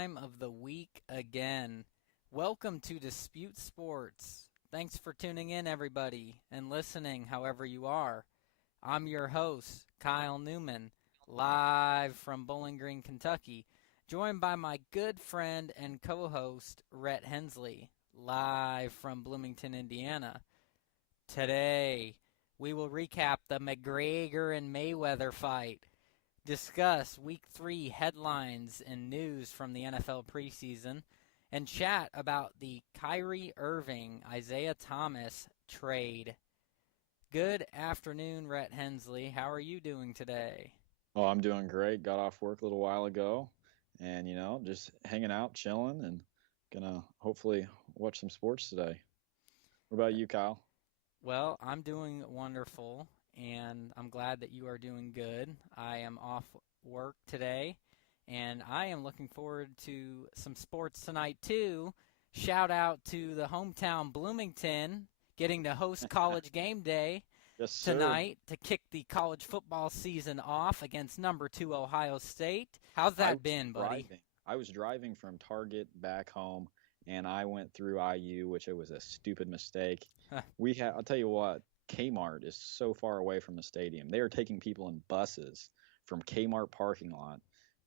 time of the week again. Welcome to Dispute Sports. Thanks for tuning in, everybody, and listening however you are. I'm your host, Kyle Neumann, live from Bowling Green, Kentucky, joined by my good friend and co-host, Rhett Hensley, live from Bloomington, Indiana. Today, we will recap the McGregor and Mayweather fight, discuss Week 3 headlines and news from the NFL Preseason, and chat about the Kyrie Irving-Isaiah Thomas Trade. Good afternoon, Rhett Hensley. How are you doing today? Oh, I'm doing great. Got off work a little while ago and, just hanging out, chilling, and gonna hopefully watch some sports today. What about you, Kyle? Well, I'm doing wonderful, and I'm glad that you are doing good. I am off work today, and I am looking forward to some sports tonight, too. Shout out to the hometown Bloomington getting to host College Game Day Yes, sir. tonight to kick the college football season off against number 2 Ohio State. How's I that was been, buddy? driving. I was driving from Target back home, and I went through IU, which it was a stupid mistake. I'll tell you what, Kmart is so far away from the stadium. They are taking people in buses from Kmart parking lot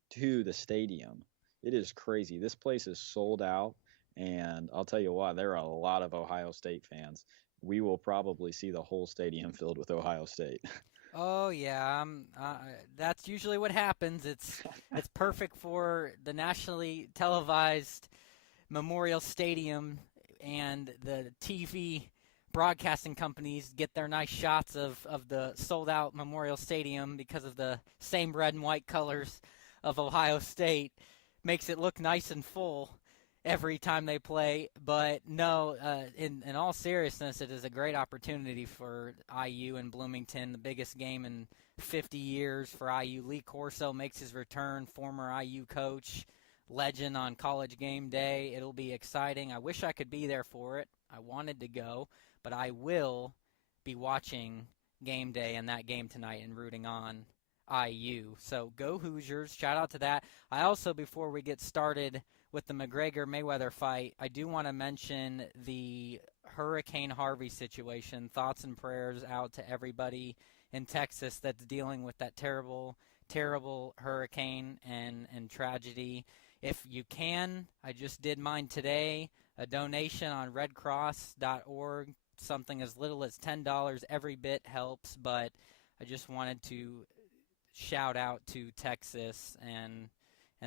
to the stadium. It is crazy. This place is sold out, and I'll tell you what, there are a lot of Ohio State fans. We will probably see the whole stadium filled with Ohio State. Oh yeah, that's usually what happens. It's perfect for the nationally televised Memorial Stadium, and the TV broadcasting companies get their nice shots of the sold out Memorial Stadium because of the same red and white colors of Ohio State. Makes it look nice and full every time they play. But no, in all seriousness, it is a great opportunity for IU and Bloomington, the biggest game in 50 years for IU. Lee Corso makes his return, former IU coach, legend on College Game Day. It'll be exciting. I wish I could be there for it. I wanted to go, but I will be watching Game Day and that game tonight and rooting on IU. So go Hoosiers. Shout out to that. I also, before we get started with the McGregor-Mayweather fight, I do want to mention the Hurricane Harvey situation. Thoughts and prayers out to everybody in Texas that's dealing with that terrible, terrible hurricane and tragedy. If you can, I just did mine today, a donation on redcross.org. Something as little as $10. Every bit helps, but I just wanted to shout out to Texas and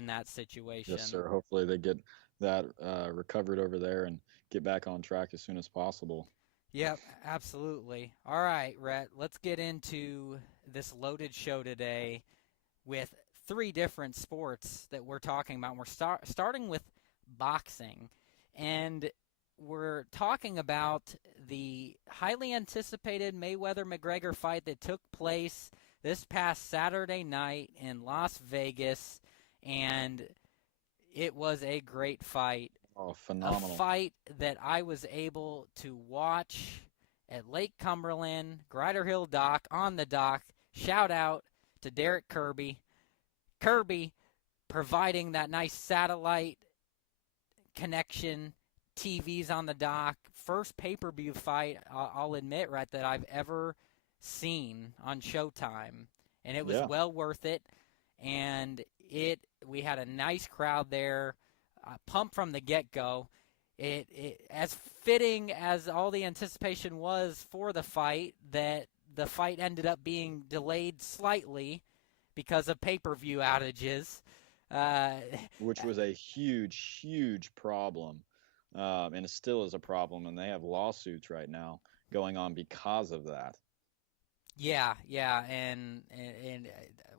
that Yes, situation. sir. Hopefully they get that recovered over there and get back on track as soon as possible. Yep, absolutely. All right, Rhett, let's get into this loaded show today with three different sports that we're talking about. We're starting with boxing, and we're talking about the highly anticipated Mayweather-McGregor fight that took place this past Saturday night in Las Vegas, and it was a great fight. Oh, A phenomenal. fight that I was able to watch at Lake Cumberland, Grider Hill Dock, on the dock. Shout out to Derek Kirby. Kirby providing that nice satellite connection, TVs on the dock. First pay-per-view fight, I'll admit, right, that I've ever seen on Showtime. And it was Yeah, well worth it. And we had a nice crowd there, pumped from the get-go. It as fitting as all the anticipation was for the fight, that the fight ended up being delayed slightly because of pay-per-view outages. Uh, which was a huge, huge problem. And it still is a problem, and they have lawsuits right now going on because of that. yeah, and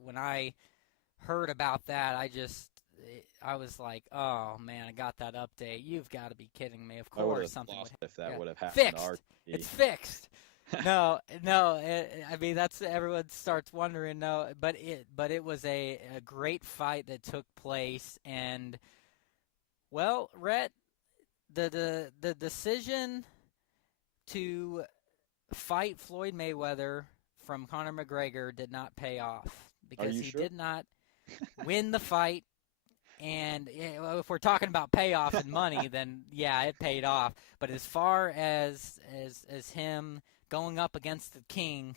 when I heard about that, I was like, oh man, I got that update. You've got to be kidding me. Of I would course, have something lost would. if that Yeah, would have happened to our fixed. It's TV. fixed. No, no. I mean, that's everyone starts wondering. No, but it was a great fight that took place, and well, Rhett, the decision to fight Floyd Mayweather from Conor McGregor did not pay off Are because you he sure? did not win the fight. And if we're talking about payoff and money, then yeah, it paid off. But as far as him going up against the king,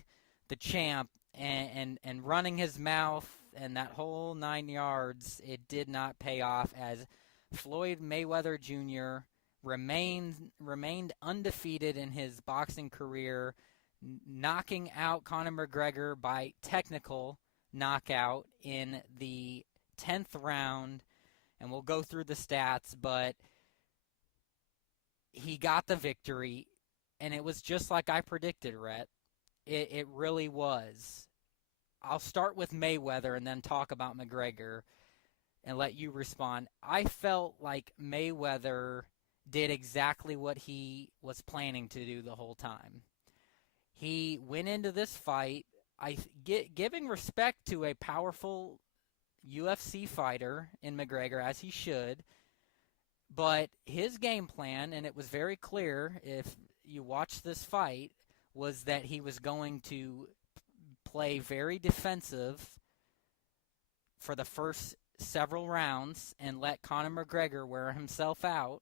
the champ, and running his mouth and that whole 9 yards, it did not pay off, as Floyd Mayweather Jr. remained undefeated in his boxing career, knocking out Conor McGregor by technical knockout in the 10th round. And we'll go through the stats, but he got the victory, and it was just like I predicted, Rhett. It really was. I'll start with Mayweather and then talk about McGregor and let you respond. I felt like Mayweather did exactly what he was planning to do the whole time. He went into this fight giving respect to a powerful UFC fighter in McGregor, as he should, but his game plan, and it was very clear if you watch this fight, was that he was going to play very defensive for the first several rounds and let Conor McGregor wear himself out,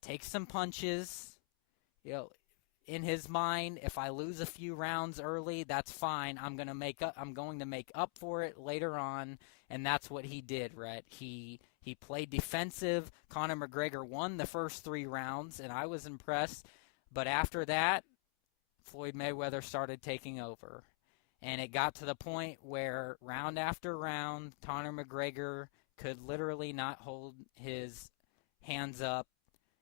take some punches. In his mind, if I lose a few rounds early, that's fine. I'm going to make up for it later on, and that's what he did, Rhett. He played defensive. Conor McGregor won the first 3 rounds, and I was impressed. But after that, Floyd Mayweather started taking over. And it got to the point where round after round, Conor McGregor could literally not hold his hands up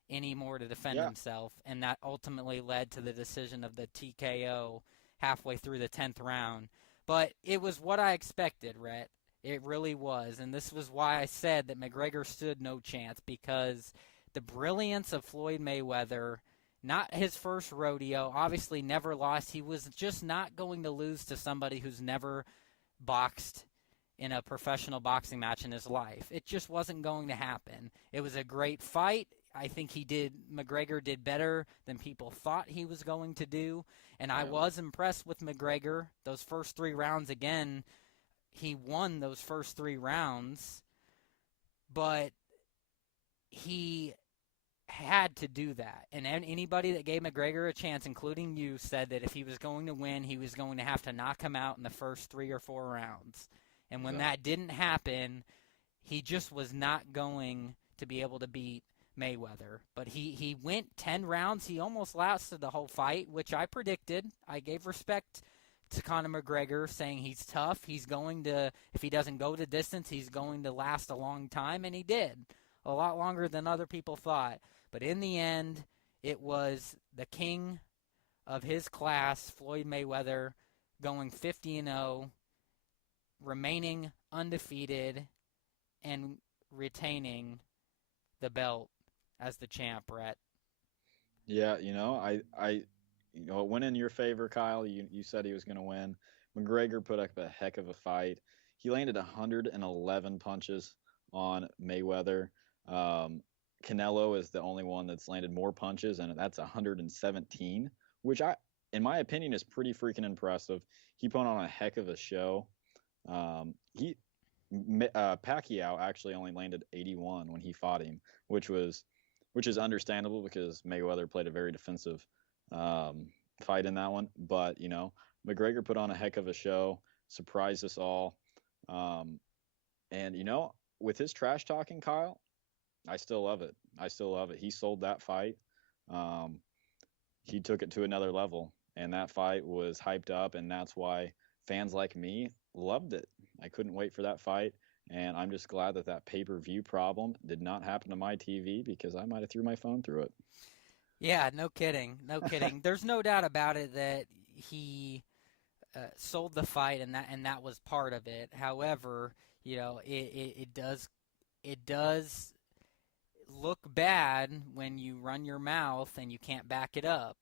anymore to defend himself, and that ultimately led to the decision of the TKO halfway through the 10th round. But it was what I expected, Rhett. It really was, and this was why I said that McGregor stood no chance, because the brilliance of Floyd Mayweather, not his first rodeo, obviously never lost. He was just not going to lose to somebody who's never boxed in a professional boxing match in his life. It just wasn't going to happen. It was a great fight. I think McGregor did better than people thought he was going to do, and I was impressed with McGregor. Those first 3 rounds, again, he won those first 3 rounds, but he had to do that. And anybody that gave McGregor a chance, including you, said that if he was going to win, he was going to have to knock him out in the first 3 or 4 rounds. And when that didn't happen, he just was not going to be able to beat Mayweather. But he went 10 rounds. He almost lasted the whole fight, which I predicted. I gave respect to Conor McGregor, saying he's tough. He's going to, if he doesn't go the distance, he's going to last a long time, and he did. A lot longer than other people thought. But in the end, it was the king of his class, Floyd Mayweather, going 50-0, remaining undefeated, and retaining the belt as the champ, Rhett. Yeah, I it went in your favor, Kyle. You said he was going to win. McGregor put up a heck of a fight. He landed 111 punches on Mayweather. Canelo is the only one that's landed more punches, and that's 117, which in my opinion, is pretty freaking impressive. He put on a heck of a show. Pacquiao actually only landed 81 when he fought him, which is understandable because Mayweather played a very defensive fight in that one. But McGregor put on a heck of a show, surprised us all, and with his trash talking, Kyle, I still love it. He sold that fight. He took it to another level, and that fight was hyped up, and that's why fans like me loved it. I couldn't wait for that fight, and I'm just glad that pay-per-view problem did not happen to my TV, because I might have threw my phone through it. Yeah, no kidding. There's no doubt about it that he sold the fight, and that was part of it. However, it does look bad when you run your mouth and you can't back it up.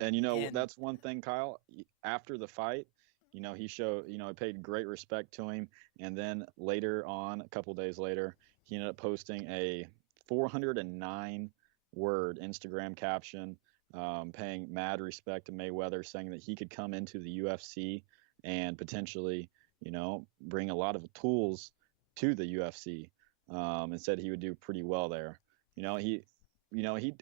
And that's one thing, Kyle. After the fight, he showed, he paid great respect to him. And then later on, a couple days later, he ended up posting a 409-word Instagram caption, paying mad respect to Mayweather, saying that he could come into the UFC and potentially, bring a lot of tools to the UFC. and said he would do pretty well there. He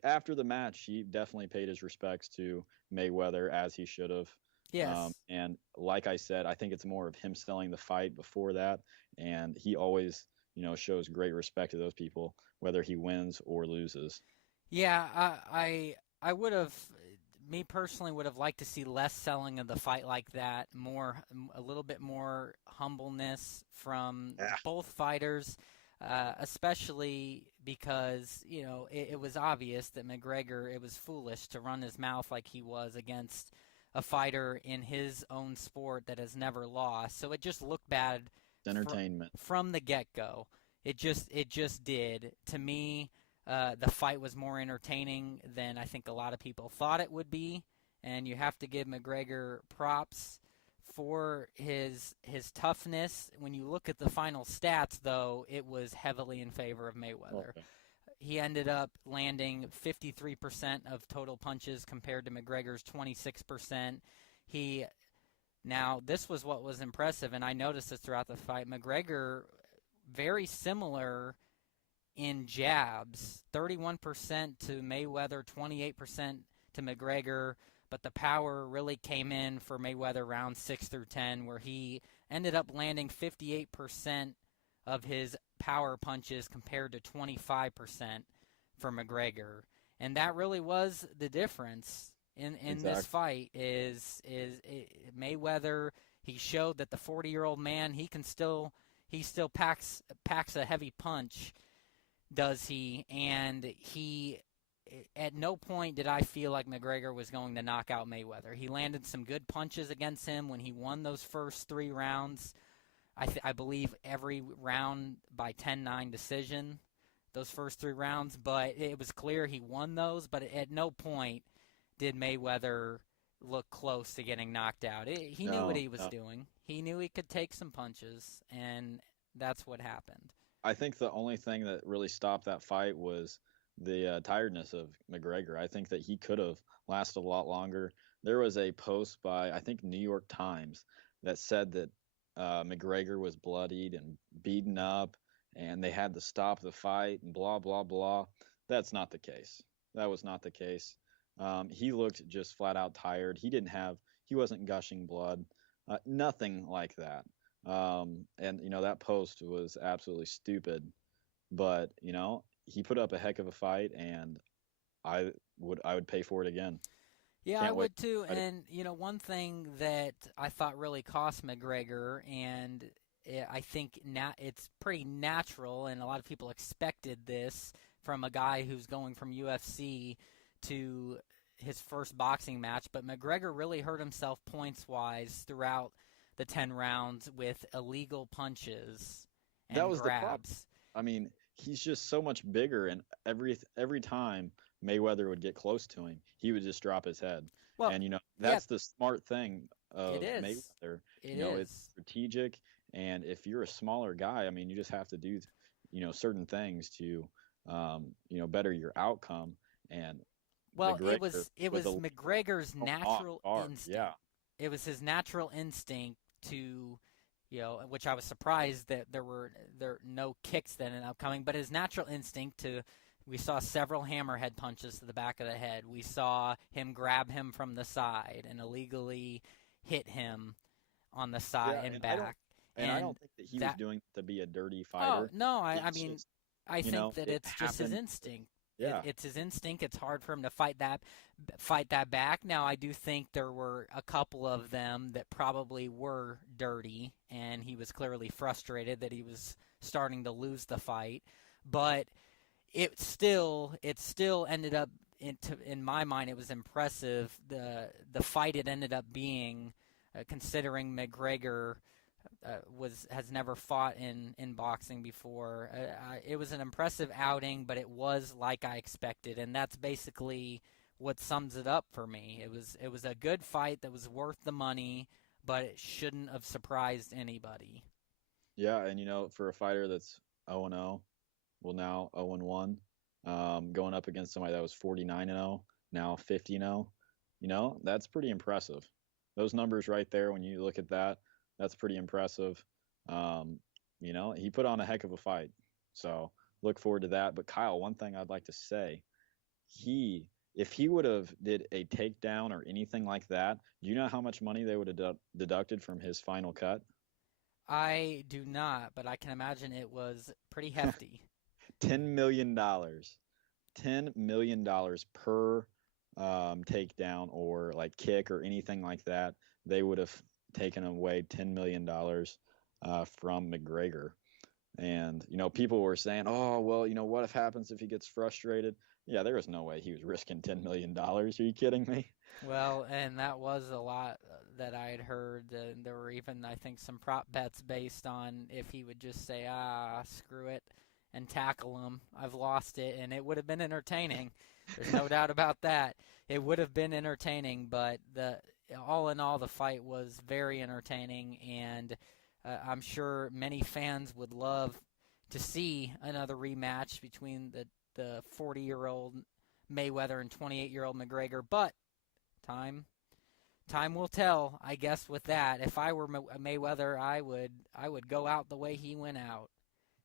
after the match, he definitely paid his respects to Mayweather as he should have. Yes. And like I said, I think it's more of him selling the fight before that, and he always, shows great respect to those people, whether he wins or loses. Yeah, I would have, me personally would have liked to see less selling of the fight like that, a little bit more humbleness from Yeah. both fighters, especially because, it was obvious that McGregor, it was foolish to run his mouth like he was against a fighter in his own sport that has never lost. So it just looked bad Entertainment. from the get-go. It just did. To me, the fight was more entertaining than I think a lot of people thought it would be, and you have to give McGregor props for his toughness. When you look at the final stats, though, it was heavily in favor of Mayweather. Okay. He ended up landing 53% of total punches compared to McGregor's 26%. Now, this was what was impressive, and I noticed this throughout the fight. McGregor, very similar in jabs, 31% to Mayweather, 28% to McGregor, but the power really came in for Mayweather rounds 6 through 10, where he ended up landing 58% of his power punches compared to 25% for McGregor. And that really was the difference in Exactly. this fight is Mayweather. He showed that the 40-year-old man, he still packs a heavy punch, does he? And at no point did I feel like McGregor was going to knock out Mayweather. He landed some good punches against him when he won those first 3 rounds. I believe every round by 10-9 decision, those first 3 rounds. But it was clear he won those. But at no point did Mayweather look close to getting knocked out. He knew what he was doing. He knew he could take some punches, and that's what happened. I think the only thing that really stopped that fight was the tiredness of McGregor. I think that he could have lasted a lot longer. There was a post by, I think, New York Times that said that McGregor was bloodied and beaten up, and they had to stop the fight and blah, blah, blah. That's not the case. That was not the case. He looked just flat out tired. He wasn't gushing blood, nothing like that. And that post was absolutely stupid, but he put up a heck of a fight, and I would pay for it again. Yeah, Can't I wait. would too. And one thing that I thought really cost McGregor, and I think now it's pretty natural, and a lot of people expected this from a guy who's going from UFC to his first boxing match, but McGregor really hurt himself points-wise throughout the 10 rounds with illegal punches and That was the problem. grabs. I mean, he's just so much bigger, and every time Mayweather would get close to him, he would just drop his head. Well, And yeah, that's the smart thing of it is. Mayweather. It It's is. strategic, and if you're a smaller guy, I mean, you just have to do certain things to better your outcome. And Well, it McGregor was McGregor's natural hard. instinct. Yeah. It was his natural instinct to, which I was surprised that there were no kicks that ended up coming, but his natural instinct to. We saw several hammerhead punches to the back of the head. We saw him grab him from the side and illegally hit him on the side and back. I don't think that he was doing it to be a dirty fighter. Oh, no, I mean, just, I think that it it's just his happened. instinct. Yeah. It's his instinct. It's hard for him to fight that back. Now, I do think there were a couple of them that probably were dirty, and he was clearly frustrated that he was starting to lose the fight. But it still ended up, in my mind, it was impressive. The fight it ended up being, considering McGregor has never fought in boxing before. It was an impressive outing, but it was like I expected, and that's basically what sums it up for me. It was a good fight that was worth the money, but it shouldn't have surprised anybody. Yeah, and for a fighter that's 0-0, well now 0-1, going up against somebody that was 49-0, now 50-0, that's pretty impressive. Those numbers right there, when you look at that, that's pretty impressive. He put on a heck of a fight. So look forward to that. But Kyle, one thing I'd like to say, if he would have did a takedown or anything like that, do you know how much money they would have deducted from his final cut? I do not, but I can imagine it was pretty hefty. $10 million. $10 million per takedown or like kick or anything like that. They would have taken away $10 million from McGregor. And, people were saying, oh, well, what happens if he gets frustrated? Yeah, there was no way he was risking $10 million. Are you kidding me? Well, and that was a lot that I had heard. There were even, I think, some prop bets based on if he would just say, screw it, and tackle him. I've lost it, and it would have been entertaining. There's no doubt about that. It would have been entertaining, but all in all, the fight was very entertaining, and I'm sure many fans would love to see another rematch between the 40-year-old Mayweather and 28-year-old McGregor, but time will tell, I guess, with that. If I were Mayweather, I would go out the way he went out,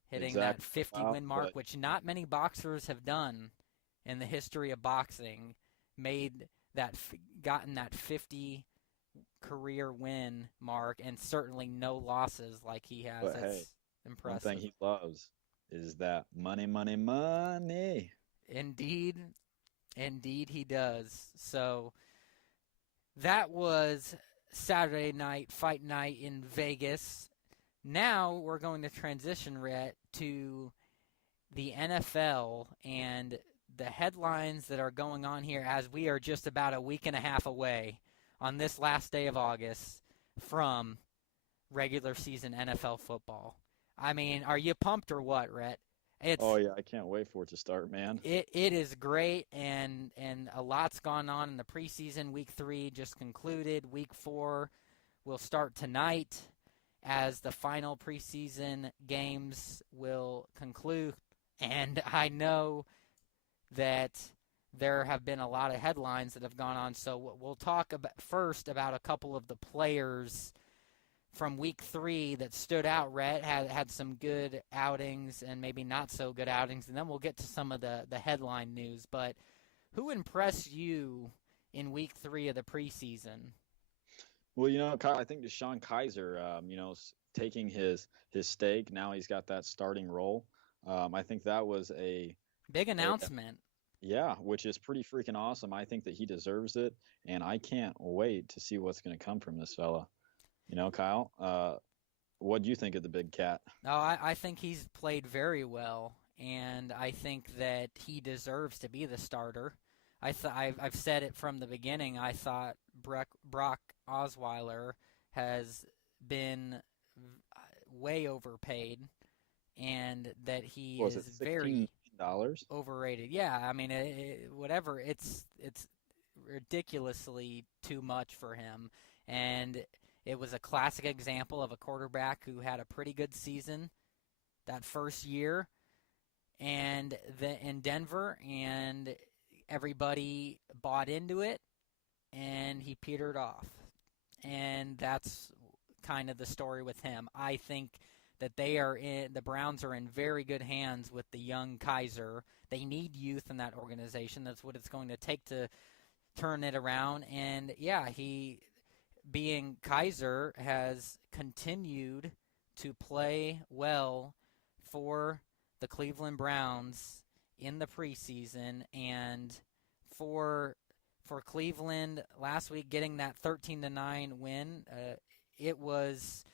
hitting that 50-win mark, which not many boxers have done in the history of boxing, gotten that 50 career win mark, and certainly no losses like he has. But That's hey, impressive. one thing he loves is that money, money, money. Indeed he does. So that was Saturday night, fight night in Vegas. Now we're going to transition, Rhett, to the NFL and the headlines that are going on here as we are just about a week and a half away on this last day of August from regular season NFL football. I mean, are you pumped or what, Rhett? Oh, yeah, I can't wait for it to start, man. It is great, and a lot's gone on in the preseason. Week 3 just concluded. Week 4 will start tonight as the final preseason games will conclude. And I know that there have been a lot of headlines that have gone on, so we'll talk first about a couple of the players from week 3 that stood out. Rhett had some good outings and maybe not so good outings, and then we'll get to some of the headline news. But who impressed you in week 3 of the preseason? Well, Kyle, I think Deshaun Kaiser, taking his stake. Now he's got that starting role. I think that was a big announcement. Yeah, which is pretty freaking awesome. I think that he deserves it, and I can't wait to see what's going to come from this fella. Kyle, what do you think of the big cat? No, I think he's played very well, and I think that he deserves to be the starter. I've said it from the beginning. I thought Brock Osweiler has been way overpaid, and that he is very overrated. Yeah, I mean, whatever. It's ridiculously too much for him, and it was a classic example of a quarterback who had a pretty good season that first year and in Denver, and everybody bought into it, and he petered off. And that's kind of the story with him. I think that the Browns are in very good hands with the young Kaiser. They need youth in that organization. That's what it's going to take to turn it around. And yeah, being Kaiser, has continued to play well for the Cleveland Browns in the preseason, and for Cleveland last week getting that 13-9 win, it was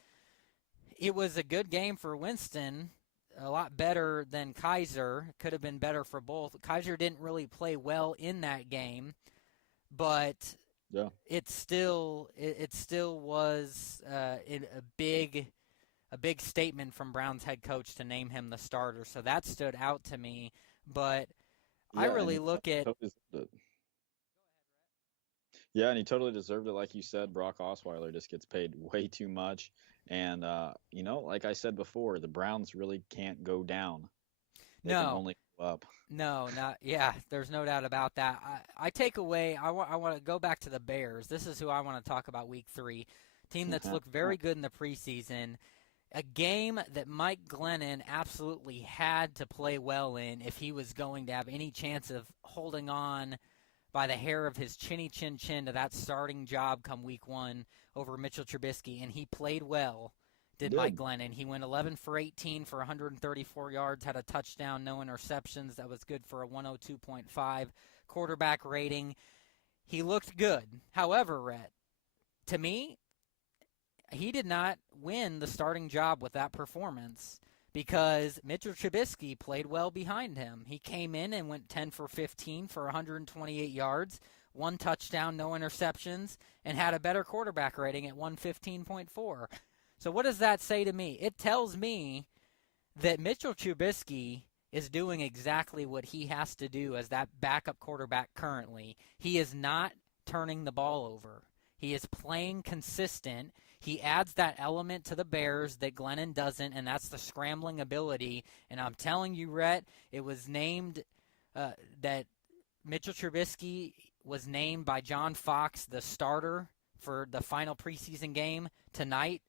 a good game for Winston, a lot better than Kaiser. Could have been better for both. Kaiser didn't really play well in that game, but yeah, it still was a big statement from Brown's head coach to name him the starter. So that stood out to me. But yeah, I really look at. Yeah, and he totally deserved it. Like you said, Brock Osweiler just gets paid way too much. And, like I said before, the Browns really can't go down. They can only go up. No, there's no doubt about that. I take away, I want to go back to the Bears. This is who I want to talk about week 3. Team that's looked very good in the preseason. a game that Mike Glennon absolutely had to play well in if he was going to have any chance of holding on by the hair of his chinny chin chin to that starting job come week 1 over Mitchell Trubisky, and he played well, did Mike Glennon. He went 11 for 18 for 134 yards, had a touchdown, no interceptions. That was good for a 102.5 quarterback rating. He looked good. However, Rhett, to me, he did not win the starting job with that performance because Mitchell Trubisky played well behind him. He came in and went 10 for 15 for 128 yards, 1 touchdown, no interceptions, and had a better quarterback rating at 115.4. So what does that say to me? It tells me that Mitchell Trubisky is doing exactly what he has to do as that backup quarterback currently. He is not turning the ball over. He is playing consistent. He adds that element to the Bears that Glennon doesn't, and that's the scrambling ability. And I'm telling you, Rhett, it was named that Mitchell Trubisky was named by John Fox the starter for the final preseason game tonight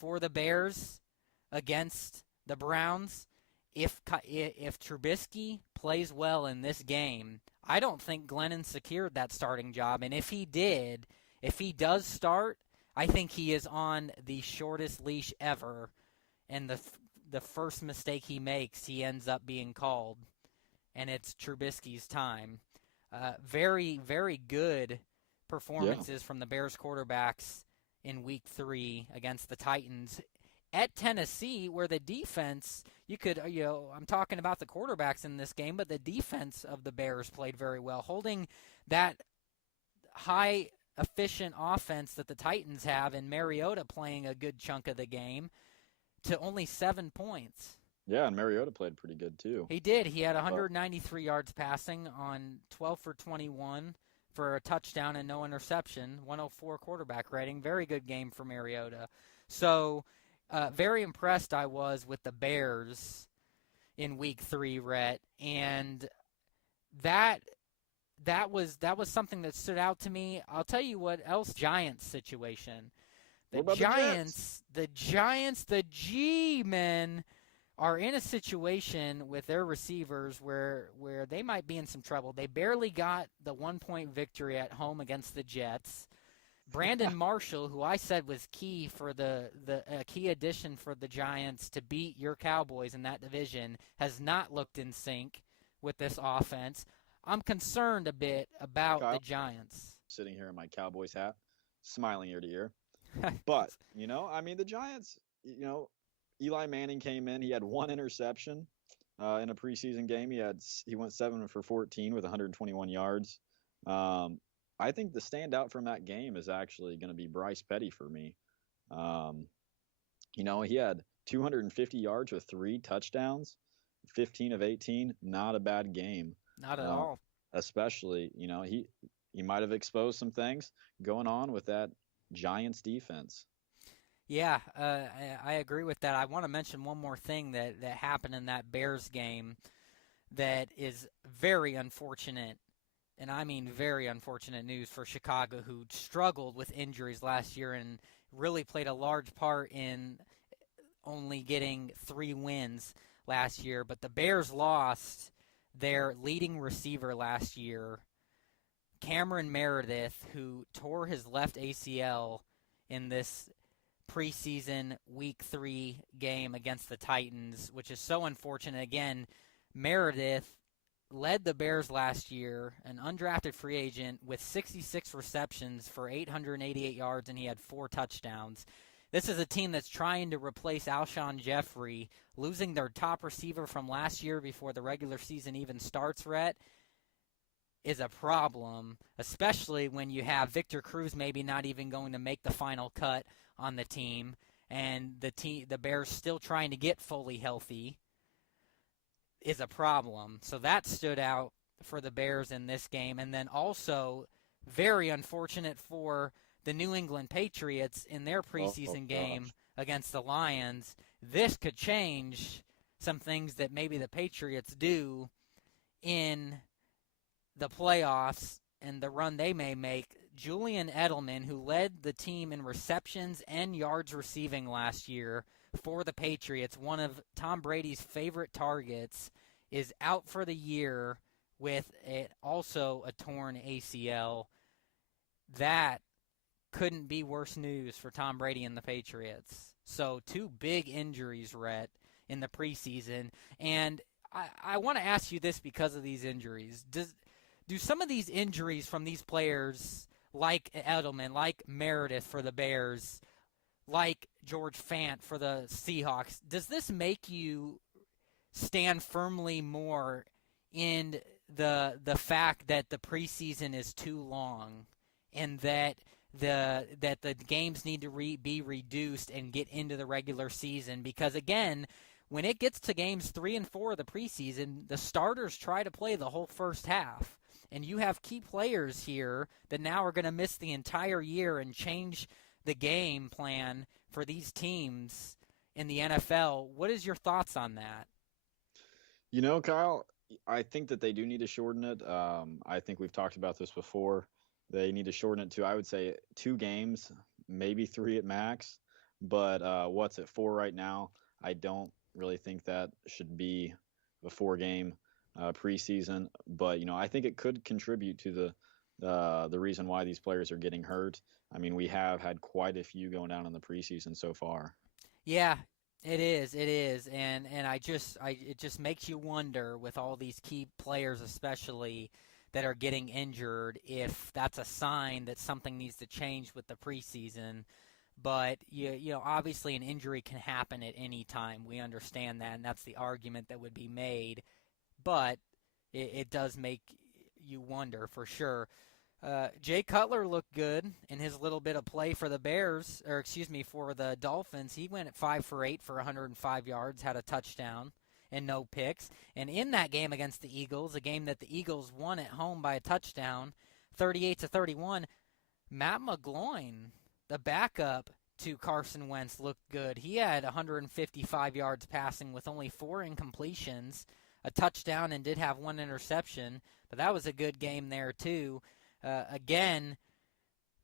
for the Bears against the Browns. If Trubisky plays well in this game, I don't think Glennon secured that starting job. And if he does start, I think he is on the shortest leash ever, and the first mistake he makes, he ends up being called, and it's Trubisky's time. Very, very good performances from the Bears quarterbacks in Week 3 against the Titans. At Tennessee, where the defense, I'm talking about the quarterbacks in this game, but the defense of the Bears played very well, holding that high efficient offense that the Titans have, and Mariota playing a good chunk of the game, to only 7 points. Yeah, and Mariota played pretty good too. He did. He had 193 yards passing on 12 for 21 for a touchdown and no interception, 104 quarterback rating. Very good game for Mariota. So very impressed I was with the Bears in Week 3, Rhett, and that was something that stood out to me. I'll tell you what else, Giants situation. The Giants, the G-men are in a situation with their receivers where they might be in some trouble. They barely got the 1-point victory at home against the Jets. Brandon Marshall, who I said was key for the key addition for the Giants to beat your Cowboys in that division, has not looked in sync with this offense. I'm concerned a bit about the Giants. Sitting here in my Cowboys hat, smiling ear to ear. But, the Giants, Eli Manning came in. He had 1 interception in a preseason game. He went 7 for 14 with 121 yards. I think the standout from that game is actually going to be Bryce Petty for me. He had 250 yards with 3 touchdowns, 15 of 18. Not a bad game. Not at all. Especially, he might have exposed some things going on with that Giants defense. Yeah, I agree with that. I want to mention one more thing that happened in that Bears game that is very unfortunate, and I mean very unfortunate news for Chicago, who struggled with injuries last year and really played a large part in only getting 3 wins last year. But the Bears lost their leading receiver last year, Cameron Meredith, who tore his left ACL in this preseason Week 3 game against the Titans, which is so unfortunate. Again, Meredith led the Bears last year, an undrafted free agent, with 66 receptions for 888 yards, and he had 4 touchdowns. This is a team that's trying to replace Alshon Jeffrey, losing their top receiver from last year before the regular season even starts, Rhett, is a problem, especially when you have Victor Cruz maybe not even going to make the final cut on the team, and the Bears still trying to get fully healthy is a problem. So that stood out for the Bears in this game. And then also very unfortunate for the New England Patriots in their preseason game against the Lions. This could change some things that maybe the Patriots do in the playoffs and the run they may make Julian Edelman, who led the team in receptions and yards receiving last year for the Patriots, one of Tom Brady's favorite targets, is out for the year with also a torn ACL. That couldn't be worse news for Tom Brady and the Patriots. So 2 big injuries, Rhett, in the preseason. And I want to ask you this because of these injuries. Do some of these injuries from these players, like Edelman, like Meredith for the Bears, like George Fant for the Seahawks, does this make you stand firmly more in the fact that the preseason is too long and that the games need to be reduced and get into the regular season? Because again, when it gets to games 3 and 4 of the preseason, the starters try to play the whole first half. And you have key players here that now are going to miss the entire year and change the game plan for these teams in the NFL. What is your thoughts on that? Kyle, I think that they do need to shorten it. I think we've talked about this before. They need to shorten it to, I would say, 2 games, maybe 3 at max. But what's at 4 right now? I don't really think that should be a 4-game preseason. But I think it could contribute to the reason why these players are getting hurt. I mean, we have had quite a few going down in the preseason so far. Yeah, it is, and it just makes you wonder with all these key players, especially that are getting injured, if that's a sign that something needs to change with the preseason. But obviously an injury can happen at any time. We understand that, and that's the argument that would be made. But it does make you wonder for sure. Jay Cutler looked good in his little bit of play for the for the Dolphins. He went at 5 for 8 for 105 yards, had a touchdown and no picks. And in that game against the Eagles, a game that the Eagles won at home by a touchdown, 38-31, Matt McGloin, the backup to Carson Wentz, looked good. He had 155 yards passing with only 4 incompletions, a touchdown, and did have 1 interception. But that was a good game there too. Again,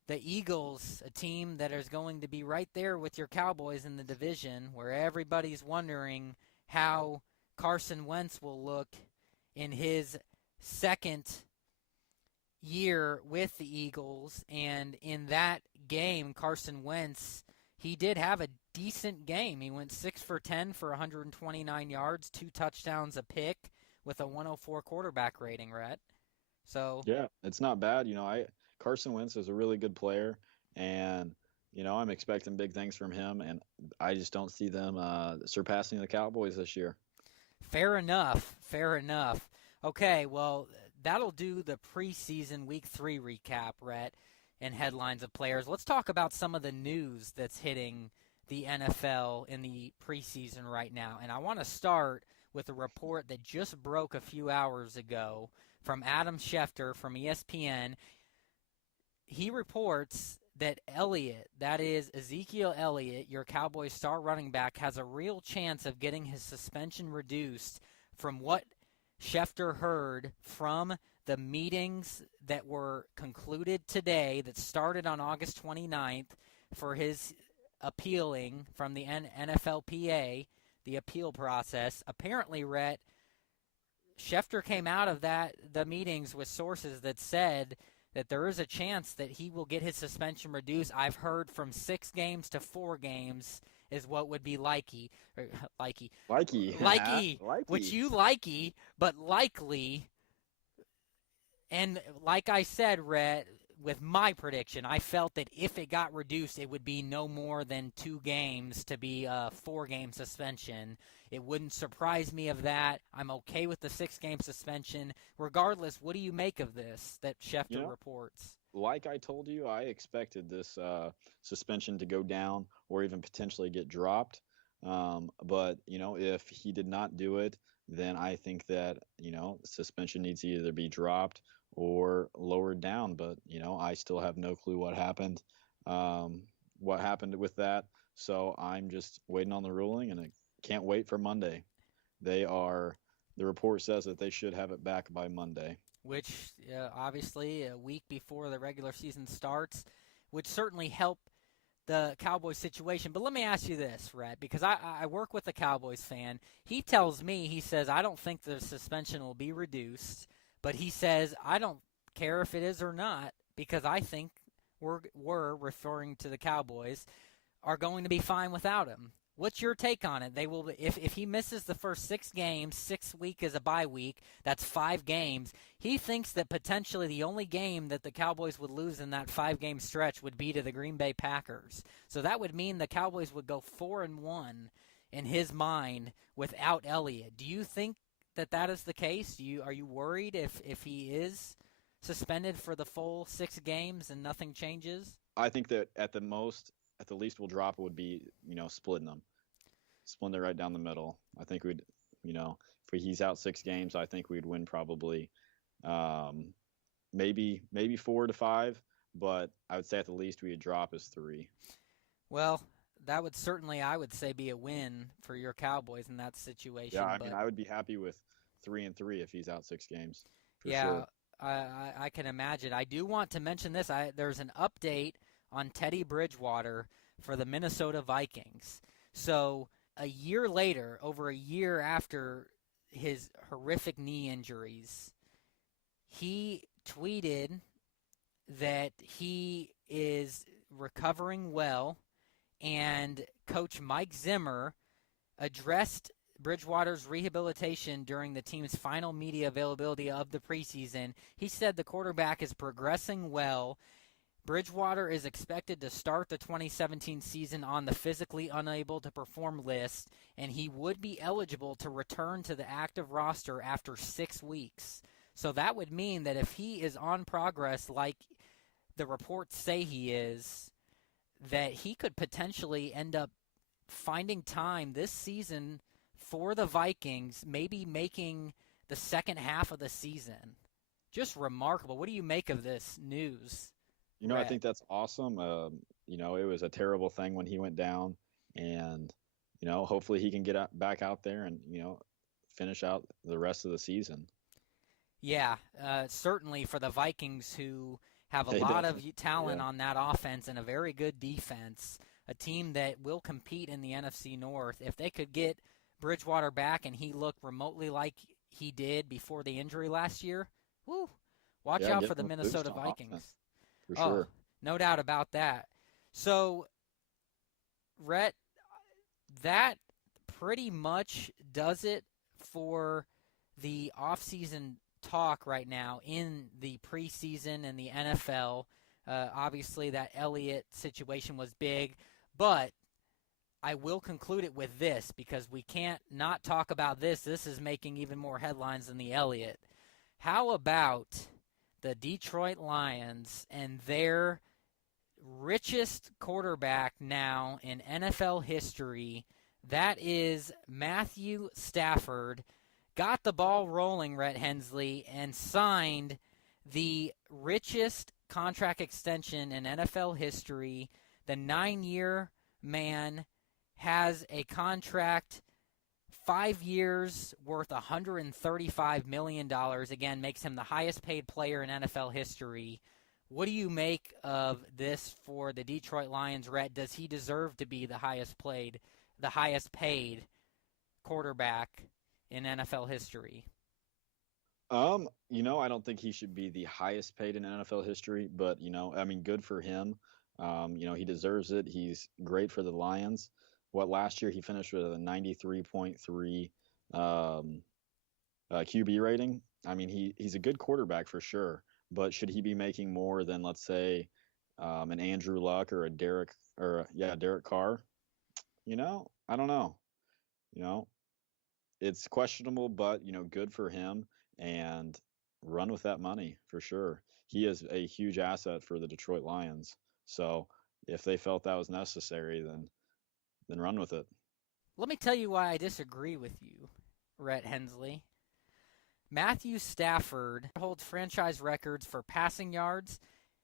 the Eagles, a team that is going to be right there with your Cowboys in the division, where everybody's wondering how Carson Wentz will look in his second year with the Eagles. And in that game, Carson Wentz, he did have a decent game. He went 6 for 10 for 129 yards, 2 touchdowns, a pick, with a 104 quarterback rating, Rhett. So yeah, it's not bad. Carson Wentz is a really good player, and I'm expecting big things from him, and I just don't see them surpassing the Cowboys this year. Fair enough. Okay, well, that'll do the preseason Week 3 recap, Rhett, and headlines of players. Let's talk about some of the news that's hitting the NFL in the preseason right now. And I want to start with a report that just broke a few hours ago from Adam Schefter from ESPN. He reports that Elliott, that is Ezekiel Elliott, your Cowboys star running back, has a real chance of getting his suspension reduced from what Schefter heard from the meetings that were concluded today that started on August 29th for his appealing from the NFLPA, the appeal process. Apparently, Rhett, Schefter came out of the meetings with sources that said that there is a chance that he will get his suspension reduced. I've heard from 6 games to 4 games is what would be likely, which you likey, but likely. And like I said, Rhett, with my prediction, I felt that if it got reduced, it would be no more than 2 games to be a 4-game suspension. It wouldn't surprise me of that. I'm okay with the 6-game suspension. Regardless, what do you make of this that Schefter reports? Like I told you, I expected this suspension to go down or even potentially get dropped. But if he did not do it, then I think that, suspension needs to either be dropped or lowered down. But, I still have no clue what happened with that. So I'm just waiting on the ruling, and I can't wait for Monday. The report says that they should have it back by Monday. which obviously a week before the regular season starts would certainly help the Cowboys situation. But let me ask you this, Rhett, because I work with a Cowboys fan. He tells me, he says, I don't think the suspension will be reduced, but he says, I don't care if it is or not, because I think we're referring to the Cowboys, are going to be fine without him. What's your take on it? They will, if he misses the first 6 games, 6 week is a bye week, that's 5 games. He thinks that potentially the only game that the Cowboys would lose in that 5-game stretch would be to the Green Bay Packers. So that would mean the Cowboys would go 4-1 in his mind without Elliott. Do you think that is the case? Are you worried if he is suspended for the full 6 games and nothing changes? I think that at the least we'll drop it would be, splitting it right down the middle. I think we'd, if he's out 6 games, I think we'd win probably maybe 4 to 5, but I would say at the least we would drop as 3. Well, that would certainly, I would say, be a win for your Cowboys in that situation. Yeah, I mean, I would be happy with 3-3 if he's out 6 games. For yeah, sure. I can imagine. I do want to mention this. There's an update on Teddy Bridgewater for the Minnesota Vikings. So a year later, over a year after his horrific knee injuries, he tweeted that he is recovering well, and Coach Mike Zimmer addressed Bridgewater's rehabilitation during the team's final media availability of the preseason. He said the quarterback is progressing well. Bridgewater is expected to start the 2017 season on the physically unable to perform list, and he would be eligible to return to the active roster after 6 weeks. So that would mean that if he is on progress like the reports say he is, that he could potentially end up finding time this season for the Vikings, maybe making the second half of the season. Just remarkable. What do you make of this news? I think that's awesome. It was a terrible thing when he went down, and hopefully he can get back out there and finish out the rest of the season. Yeah, certainly for the Vikings, who have a lot of talent on that offense and a very good defense, a team that will compete in the NFC North. If they could get Bridgewater back and he looked remotely like he did before the injury last year, watch out for the Minnesota Vikings. For sure. No doubt about that. So, Rhett, that pretty much does it for the offseason talk right now in the preseason and the NFL. Obviously, that Elliott situation was big, but I will conclude it with this because we can't not talk about this. This is making even more headlines than the Elliott. How about the Detroit Lions and their richest quarterback now in NFL history? That is Matthew Stafford. Got the ball rolling, Rhett Hensley, and signed the richest contract extension in NFL history. The 9-year man has a contract, 5 years worth $135 million. Again, makes him the highest paid player in NFL history. What do you make of this for the Detroit Lions, Rhett? Does he deserve to be the highest paid quarterback in NFL history? I don't think he should be the highest paid in NFL history, but good for him. He deserves it. He's great for the Lions. Last year he finished with a 93.3 QB rating. I mean, he's a good quarterback for sure, but should he be making more than, let's say, an Andrew Luck or a Derek Carr? I don't know. It's questionable, but good for him, and run with that money for sure. He is a huge asset for the Detroit Lions. So if they felt that was necessary, then run with it. Let me tell you why I disagree with you, Rhett Hensley. Matthew Stafford holds franchise records for passing yards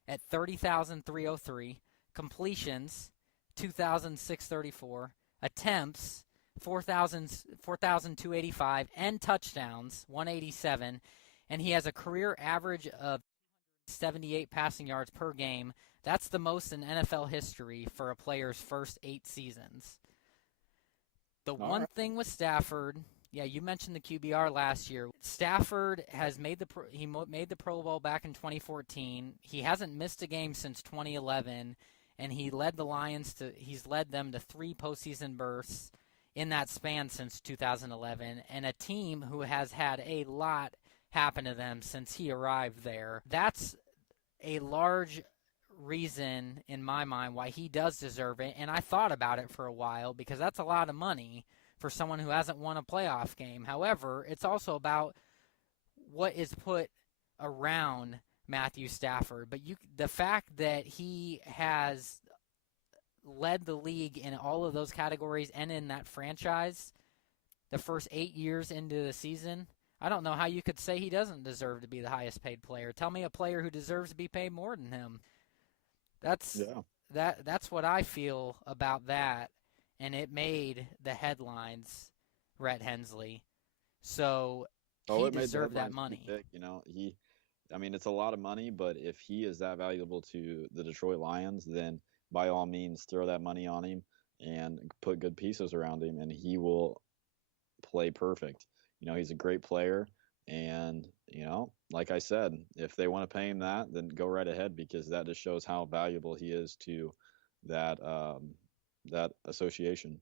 at 30,303, completions 2,634, attempts 4,285, and touchdowns 187. and he has a career average of 78 passing yards per game. That's the most in NFL history for a player's first 8 seasons. The one thing with Stafford, yeah, you mentioned the QBR last year. Stafford has made made the Pro Bowl back in 2014. He hasn't missed a game since 2011, and he's led them to 3 postseason berths in that span since 2011, and a team who has had a lot happen to them since he arrived there. That's a large reason in my mind why he does deserve it, and I thought about it for a while because that's a lot of money for someone who hasn't won a playoff game. However, it's also about what is put around Matthew Stafford. But the fact that he has led the league in all of those categories and in that franchise the first 8 years into the season, I don't know how you could say he doesn't deserve to be the highest paid player. Tell me a player who deserves to be paid more than him. That's what I feel about that, and it made the headlines, Rhett Hensley. So he deserved that money. It's a lot of money, but if he is that valuable to the Detroit Lions, then by all means throw that money on him and put good pieces around him, and he will play perfect. He's a great player, and like I said, if they want to pay him that, then go right ahead, because that just shows how valuable he is to that association.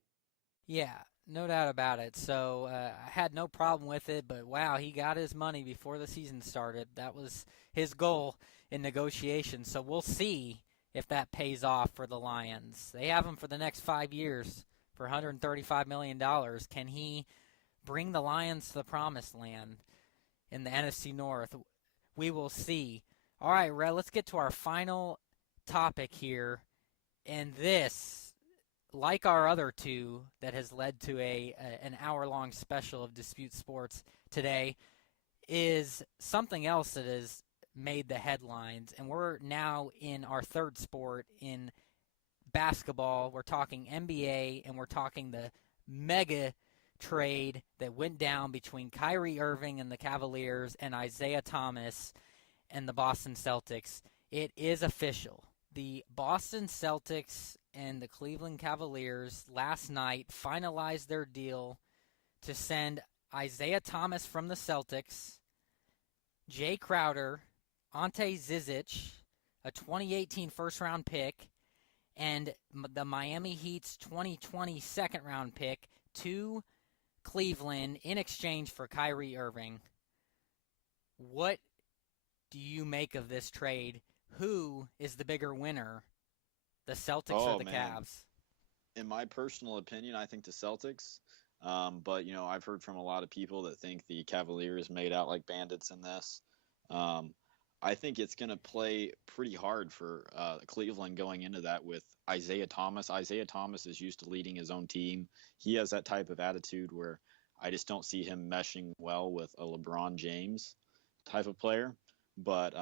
Yeah, no doubt about it. So I had no problem with it, but wow, he got his money before the season started. That was his goal in negotiations. So we'll see if that pays off for the Lions. They have him for the next 5 years for $135 million. Can he bring the Lions to the promised land in the NFC North? We will see. All right, Rhett, let's get to our final topic here. And this, like our other two that has led to an hour-long special of Dispute Sports today, is something else that has made the headlines. And we're now in our third sport in basketball. We're talking NBA, and we're talking the mega trade that went down between Kyrie Irving and the Cavaliers and Isaiah Thomas and the Boston Celtics. It is official. The Boston Celtics and the Cleveland Cavaliers last night finalized their deal to send Isaiah Thomas from the Celtics, Jay Crowder, Ante Zizic, a 2018 first-round pick, and the Miami Heat's 2020 second-round pick to Cleveland in exchange for Kyrie Irving. What do you make of this trade? Who is the bigger winner, the Celtics or the Cavs? In my personal opinion, I think the Celtics. But I've heard from a lot of people that think the Cavaliers made out like bandits in this. I think it's going to play pretty hard for Cleveland going into that with Isaiah Thomas. Isaiah Thomas is used to leading his own team. He has that type of attitude where I just don't see him meshing well with a LeBron James type of player. But,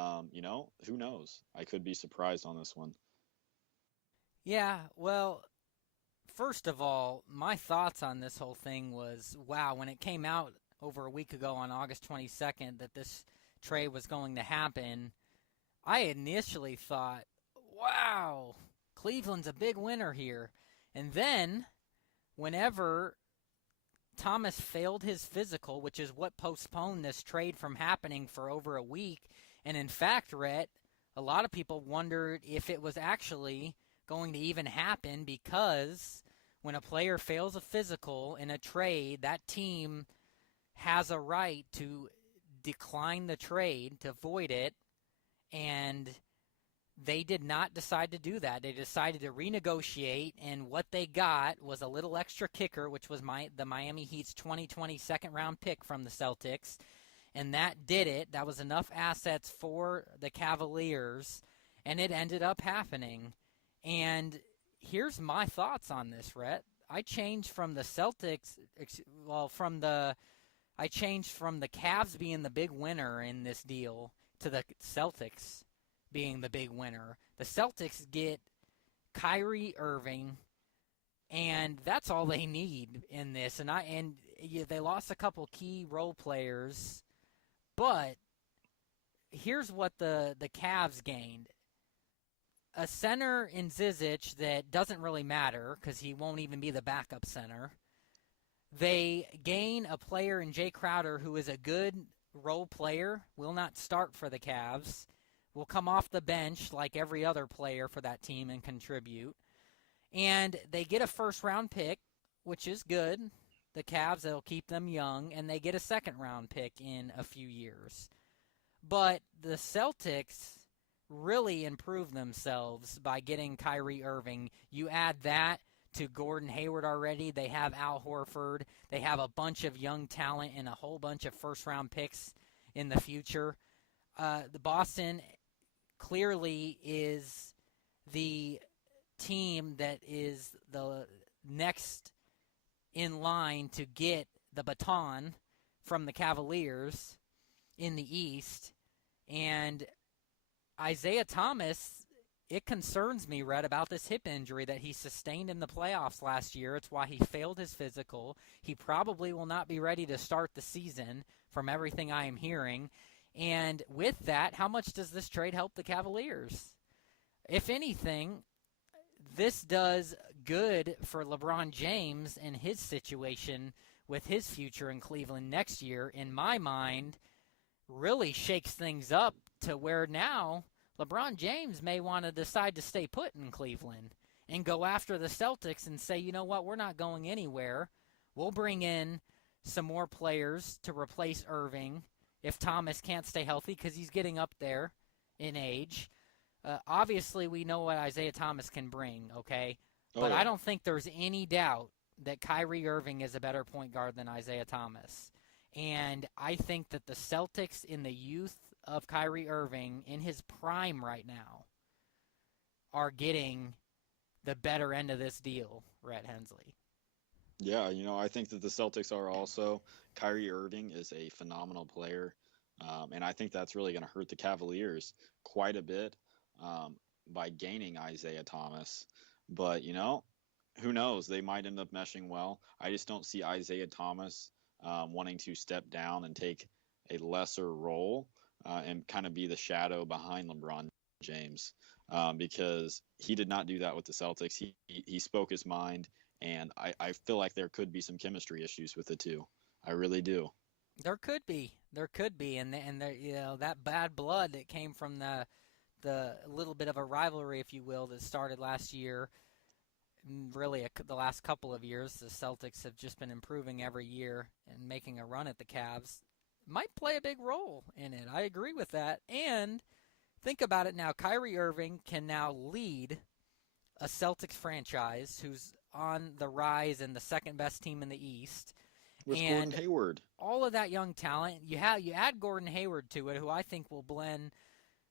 who knows? I could be surprised on this one. Yeah, well, first of all, my thoughts on this whole thing was, wow, when it came out over a week ago on August 22nd that this trade was going to happen, I initially thought, wow, Cleveland's a big winner here. And then, whenever Thomas failed his physical, which is what postponed this trade from happening for over a week, and in fact, Rhett, a lot of people wondered if it was actually going to even happen, because when a player fails a physical in a trade, that team has a right to decline the trade, to void it, and they did not decide to do that. They decided to renegotiate, and what they got was a little extra kicker, which was the Miami Heat's 2020 second-round pick from the Celtics, and that did it. That was enough assets for the Cavaliers, and it ended up happening. And here's my thoughts on this, Rhett. I changed from the Celtics, I changed from the Cavs being the big winner in this deal to the Celtics being the big winner. The Celtics get Kyrie Irving, and that's all they need in this. And they lost a couple key role players, but here's what the Cavs gained. A center in Zizic that doesn't really matter because he won't even be the backup center. They gain a player in Jay Crowder who is a good role player, will not start for the Cavs, will come off the bench like every other player for that team and contribute. And they get a first-round pick, which is good. The Cavs, that'll keep them young, and they get a second-round pick in a few years. But the Celtics really improved themselves by getting Kyrie Irving. You add that to Gordon Hayward already. They have Al Horford. They have a bunch of young talent and a whole bunch of first-round picks in the future. The Boston clearly is the team that is the next in line to get the baton from the Cavaliers in the East. And Isaiah Thomas, it concerns me, Rhett, about this hip injury that he sustained in the playoffs last year. It's why he failed his physical. He probably will not be ready to start the season from everything I am hearing. And with that, how much does this trade help the Cavaliers? If anything, this does good for LeBron James and his situation with his future in Cleveland next year, in my mind, really shakes things up to where now LeBron James may want to decide to stay put in Cleveland and go after the Celtics and say, you know what, we're not going anywhere. We'll bring in some more players to replace Irving if Thomas can't stay healthy because he's getting up there in age. Obviously, we know what Isaiah Thomas can bring, okay? But I don't think there's any doubt that Kyrie Irving is a better point guard than Isaiah Thomas. And I think that the Celtics in the youth of Kyrie Irving in his prime right now are getting the better end of this deal, Rhett Hensley. Yeah, I think that the Celtics are also. Kyrie Irving is a phenomenal player, and I think that's really going to hurt the Cavaliers quite a bit by gaining Isaiah Thomas. But, who knows? They might end up meshing well. I just don't see Isaiah Thomas wanting to step down and take a lesser role and kind of be the shadow behind LeBron James because he did not do that with the Celtics. He spoke his mind, and I feel like there could be some chemistry issues with the two. I really do. There could be, and that bad blood that came from the little bit of a rivalry, if you will, that started last year. Really, the last couple of years, the Celtics have just been improving every year and making a run at the Cavs. Might play a big role in it. I agree with that. And think about it now. Kyrie Irving can now lead a Celtics franchise who's on the rise and the second best team in the East. With Gordon Hayward. All of that young talent. You add Gordon Hayward to it, who I think will blend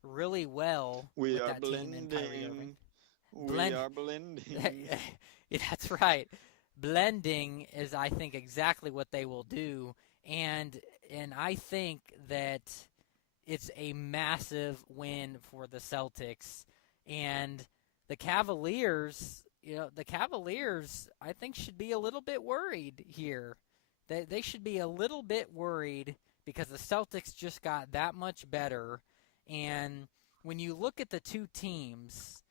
really well with that team and Kyrie Irving. We are blending. That's right. Blending is, I think, exactly what they will do. And I think that it's a massive win for the Celtics. And the Cavaliers, I think, should be a little bit worried here. They should be a little bit worried because the Celtics just got that much better. And when you look at the two teams,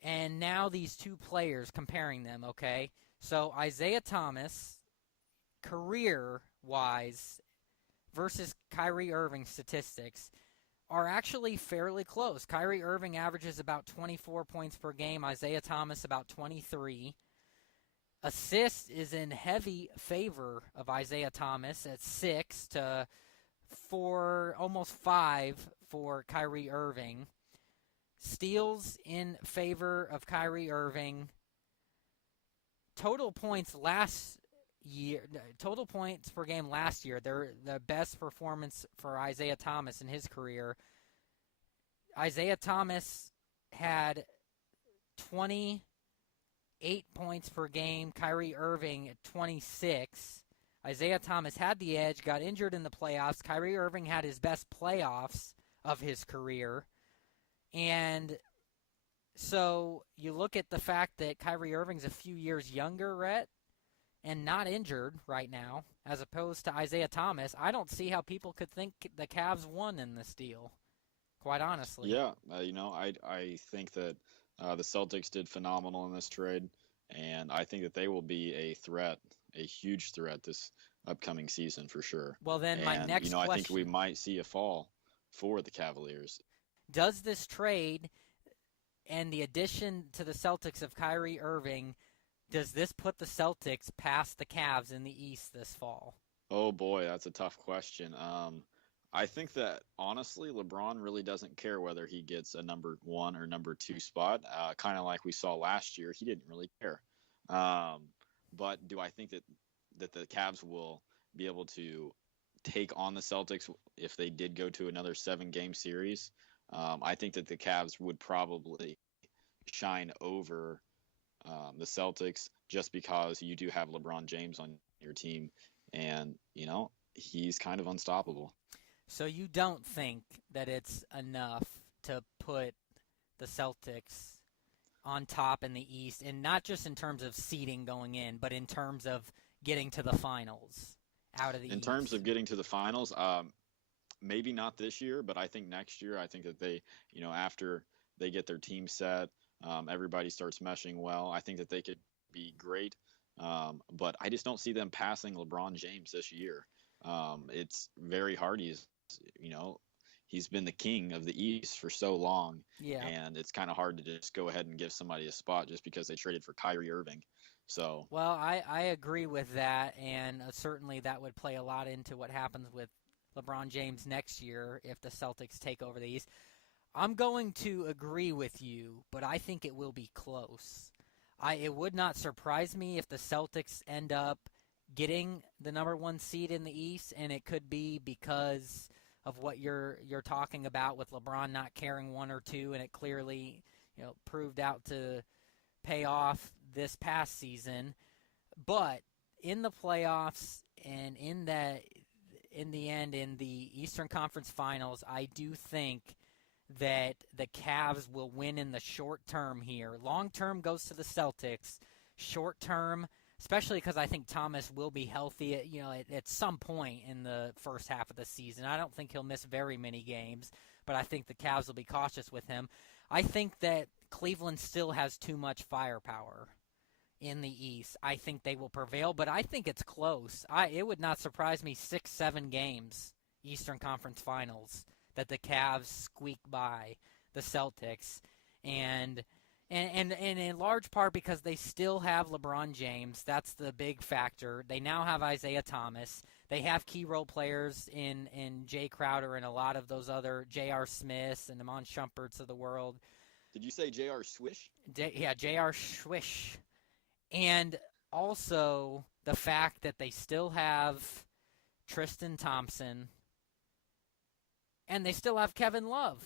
and now these two players, comparing them, okay? So Isaiah Thomas, career-wise, versus Kyrie Irving statistics are actually fairly close. Kyrie Irving averages about 24 points per game. Isaiah Thomas about 23. Assist is in heavy favor of Isaiah Thomas at 6 to 4, almost 5 for Kyrie Irving. Steals in favor of Kyrie Irving. Total points per game last year, they're the best performance for Isaiah Thomas in his career. Isaiah Thomas had 28 points per game. Kyrie Irving at 26. Isaiah Thomas had the edge, got injured in the playoffs. Kyrie Irving had his best playoffs of his career. And so you look at the fact that Kyrie Irving's a few years younger, Rhett, and not injured right now, as opposed to Isaiah Thomas, I don't see how people could think the Cavs won in this deal, quite honestly. Yeah, I think that the Celtics did phenomenal in this trade, and I think that they will be a threat, a huge threat this upcoming season for sure. Well, then my And next I think we question, might see a fall for the Cavaliers. does this trade and the addition to the Celtics of Kyrie Irving, does this put the Celtics past the Cavs in the East this fall? Oh boy, that's a tough question. I think that honestly, LeBron really doesn't care whether he gets a number 1 or number 2 spot. Kind of like we saw last year, he didn't really care. But do I think that the Cavs will be able to take on the Celtics if they did go to another 7-game series? I think that the Cavs would probably shine over the Celtics just because you do have LeBron James on your team, and he's kind of unstoppable. So you don't think that it's enough to put the Celtics on top in the East, and not just in terms of seeding going in, but in terms of getting to the finals out of the East? In terms of getting to the finals, maybe not this year, but I think next year, I think that they, after they get their team set, everybody starts meshing well, I think that they could be great. But I just don't see them passing LeBron James this year. It's very hard. He's been the king of the East for so long. Yeah. And it's kind of hard to just go ahead and give somebody a spot just because they traded for Kyrie Irving. So, well, I agree with that, and certainly that would play a lot into what happens with LeBron James next year if the Celtics take over the East. I'm going to agree with you, but I think it will be close. It would not surprise me if the Celtics end up getting the number 1 seed in the East, and it could be because of what you're talking about with LeBron not caring 1 or 2, and it clearly proved out to pay off this past season. But in the playoffs and in the end in the Eastern Conference Finals, I do think that the Cavs will win in the short term here. Long term goes to the Celtics. Short term, especially because I think Thomas will be healthy at some point in the first half of the season. I don't think he'll miss very many games, but I think the Cavs will be cautious with him. I think that Cleveland still has too much firepower in the East. I think they will prevail, but I think it's close. It would not surprise me 6-7 games, Eastern Conference Finals, that the Cavs squeak by the Celtics, and in large part because they still have LeBron James. That's the big factor. They now have Isaiah Thomas. They have key role players in Jay Crowder and a lot of those other J.R. Smiths and Amon Shumperts of the world. Did you say J.R. Swish? Yeah, J.R. Swish. And also the fact that they still have Tristan Thompson, and they still have Kevin Love.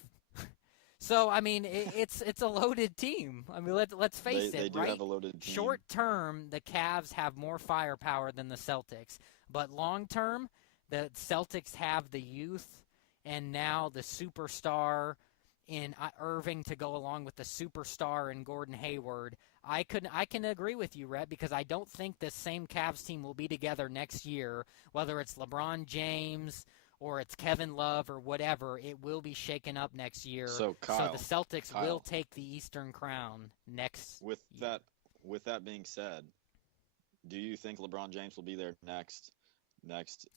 So, I mean, it's a loaded team. I mean, let's face it, they do right? have a loaded team. Short term, the Cavs have more firepower than the Celtics. But long term, the Celtics have the youth and now the superstar in Irving to go along with the superstar in Gordon Hayward. I can agree with you, Rhett, because I don't think the same Cavs team will be together next year, whether it's LeBron James or it's Kevin Love or whatever. It will be shaken up next year. So, Kyle, the Celtics will take the Eastern crown next year. With that being said, do you think LeBron James will be there next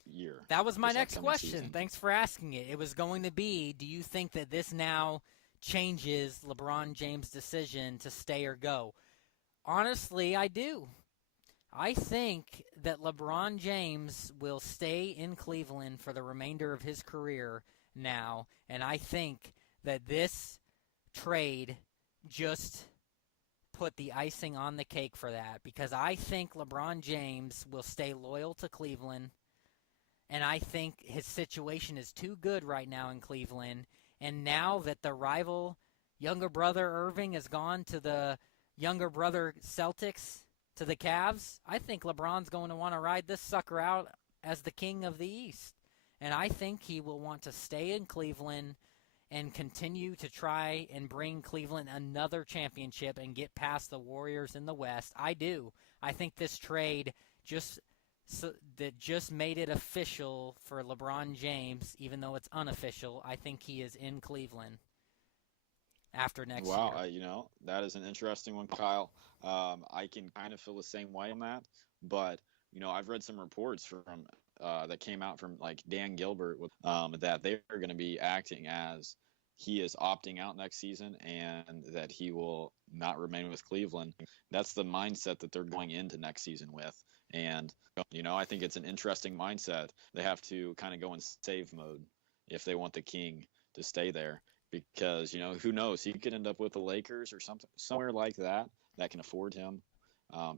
year? That was my next question. Season? Thanks for asking it. It was going to be, do you think that this now changes LeBron James' decision to stay or go? Honestly, I do. I think that LeBron James will stay in Cleveland for the remainder of his career now, and I think that this trade just put the icing on the cake for that, because I think LeBron James will stay loyal to Cleveland, and I think his situation is too good right now in Cleveland, and now that the rival younger brother Irving has gone to the younger brother Celtics, to the Cavs, I think LeBron's going to want to ride this sucker out as the king of the East. And I think he will want to stay in Cleveland and continue to try and bring Cleveland another championship and get past the Warriors in the West. I do. I think this trade just that just made it official for LeBron James, even though it's unofficial. I think he is in Cleveland after next year. Wow, that is an interesting one, Kyle. I can kind of feel the same way on that, but I've read some reports from that came out from like Dan Gilbert that they are going to be acting as he is opting out next season and that he will not remain with Cleveland. That's the mindset that they're going into next season with. And, I think it's an interesting mindset. They have to kind of go in save mode if they want the king to stay there because, who knows? He could end up with the Lakers or somewhere like that can afford him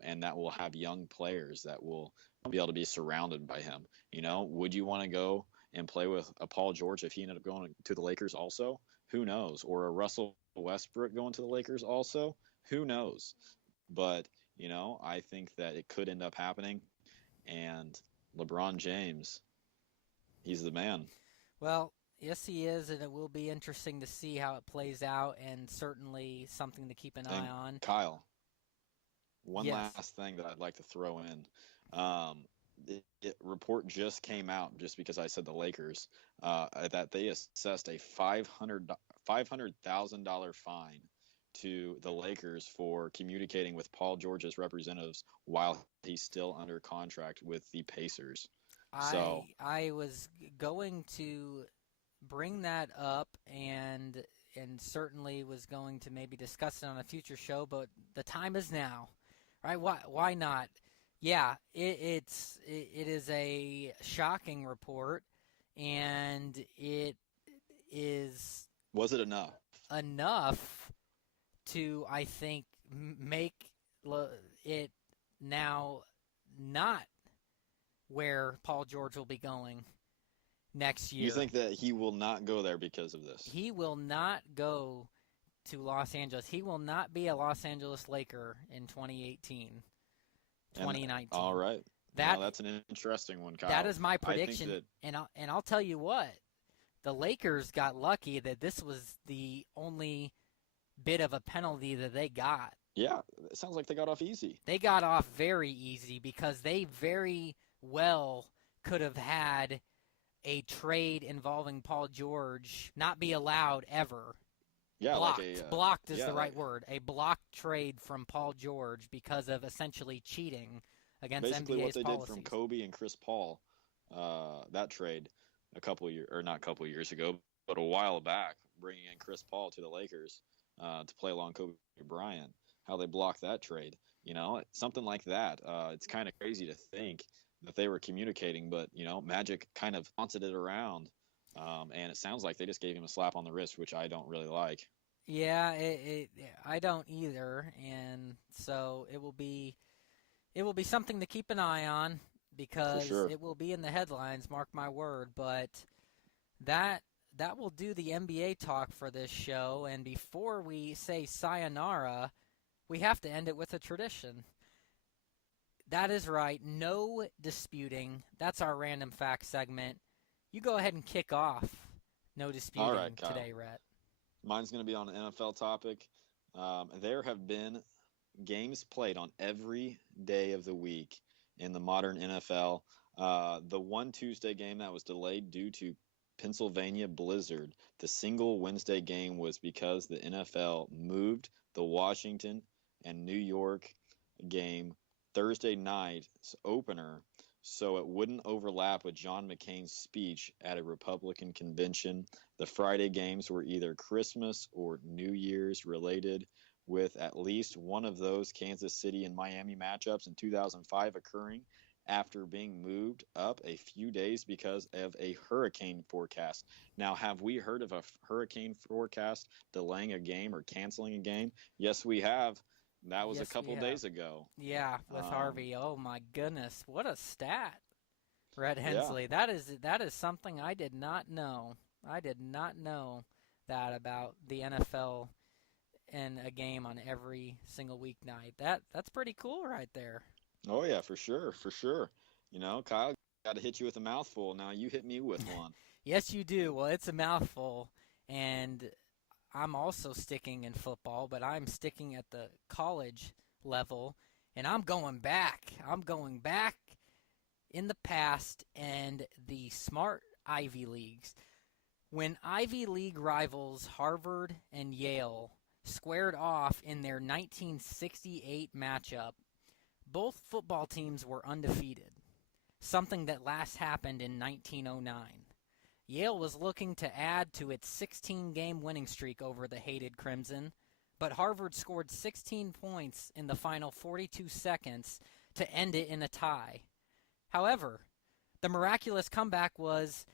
and that will have young players that will be able to be surrounded by him. Would you want to go and play with a Paul George if he ended up going to the Lakers also? Who knows? Or a Russell Westbrook going to the Lakers also? Who knows? But, I think that it could end up happening. And LeBron James, he's the man. Well, yes, he is, and it will be interesting to see how it plays out and certainly something to keep an eye on. Kyle, one last thing that I'd like to throw in. Report just came out, just because I said the Lakers, that they assessed a $500,000 fine to the Lakers for communicating with Paul George's representatives while he's still under contract with the Pacers. I was going to bring that up and certainly was going to maybe discuss it on a future show, but the time is now, right? Why not? Yeah, it is a shocking report, and it is. Was it enough? Enough to, I think, make it now not where Paul George will be going next year. You think that he will not go there because of this? He will not go to Los Angeles. He will not be a Los Angeles Laker in 2018, 2019. All right. That's an interesting one, Kyle. That is my prediction. And I'll tell you what, the Lakers got lucky that this was the only bit of a penalty that they got. Yeah, it sounds like they got off easy. They got off very easy because they very well could have had a trade involving Paul George not be allowed ever. Yeah, blocked. Blocked is the right word. A blocked trade from Paul George because of essentially cheating against NBA's basically what they policies. did from Kobe and Chris Paul, that trade not a couple years ago, but a while back, bringing in Chris Paul to the Lakers to play along Kobe Bryant. How they blocked that trade, something like that. It's kind of crazy to think that they were communicating, but Magic kind of taunted it around, and it sounds like they just gave him a slap on the wrist, which I don't really like. Yeah, I don't either, and so it will be something to keep an eye on because it will be in the headlines. Mark my word. But that will do the NBA talk for this show. And before we say sayonara, we have to end it with a tradition. That is right. No disputing. That's our random fact segment. You go ahead and kick off. No disputing today, Rhett. Mine's going to be on an NFL topic. There have been games played on every day of the week in the modern NFL. The one Tuesday game that was delayed due to Pennsylvania blizzard, the single Wednesday game was because the NFL moved the Washington and New York game Thursday night's opener so it wouldn't overlap with John McCain's speech at a Republican convention. The Friday games were either Christmas or New Year's related, with at least one of those Kansas City and Miami matchups in 2005 occurring after being moved up a few days because of a hurricane forecast. Now, have we heard of a hurricane forecast delaying a game or canceling a game? Yes, we have. That was a couple days ago. Yeah, with Harvey. Oh, my goodness. What a stat, Rhett Hensley. Yeah. That is something I did not know. I did not know that about the NFL and a game on every single weeknight. That's pretty cool right there. Oh, yeah, for sure. Kyle, got to hit you with a mouthful. Now you hit me with one. Yes, you do. Well, it's a mouthful, and I'm also sticking in football, but I'm sticking at the college level, And I'm going back. I'm going back in the past and the smart Ivy Leagues. When Ivy League rivals Harvard and Yale squared off in their 1968 matchup, both football teams were undefeated, something that last happened in 1909. Yale was looking to add to its 16-game winning streak over the hated Crimson, but Harvard scored 16 points in the final 42 seconds to end it in a tie. However, the miraculous comeback was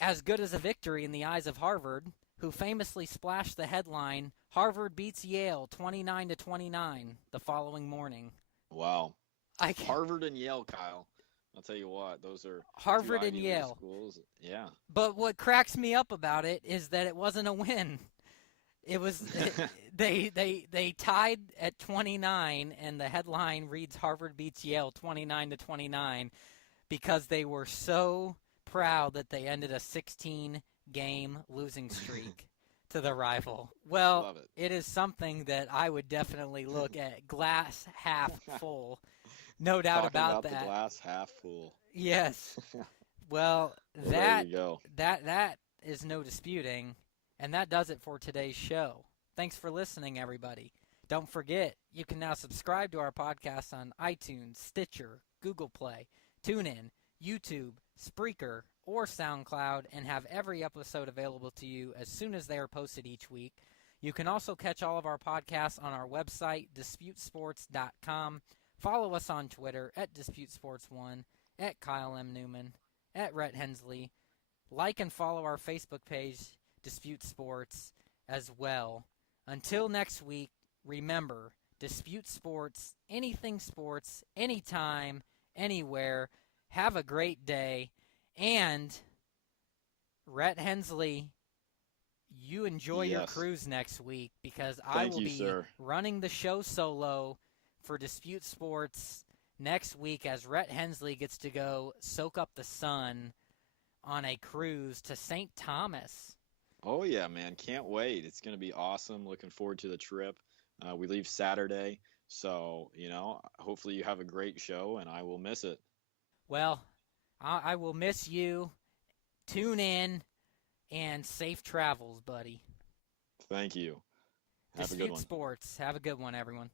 as good as a victory in the eyes of Harvard, who famously splashed the headline, "Harvard beats Yale 29-29" the following morning. Wow. Harvard and Yale, Kyle. I'll tell you what, those are Harvard two and Ivy League Yale. schools. Yeah. But what cracks me up about it is that it wasn't a win. It was they tied at 29, and the headline reads Harvard beats Yale 29-29 because they were so proud that they ended a 16-game losing streak to the rival. Well, it is something that I would definitely look at glass half full. No doubt about that. The glass half full. Yes. Well, there you go. that is no disputing, and that does it for today's show. Thanks for listening, everybody. Don't forget, you can now subscribe to our podcast on iTunes, Stitcher, Google Play, TuneIn, YouTube, Spreaker, or SoundCloud, and have every episode available to you as soon as they are posted each week. You can also catch all of our podcasts on our website, DisputeSports.com. Follow us on Twitter at DisputeSports1, at Kyle M. Neumann, at Rhett Hensley. Like and follow our Facebook page, Dispute Sports, as well. Until next week, remember, Dispute Sports, anything sports, anytime, anywhere. Have a great day. And, Rhett Hensley, you enjoy your cruise next week because I will be running the show solo for Dispute Sports next week as Rhett Hensley gets to go soak up the sun on a cruise to St. Thomas. Oh, yeah, man. Can't wait. It's going to be awesome. Looking forward to the trip. We leave Saturday, so, hopefully you have a great show, and I will miss it. Well, I will miss you. Tune in, and safe travels, buddy. Thank you. Have a good one. Dispute Sports. Have a good one, everyone.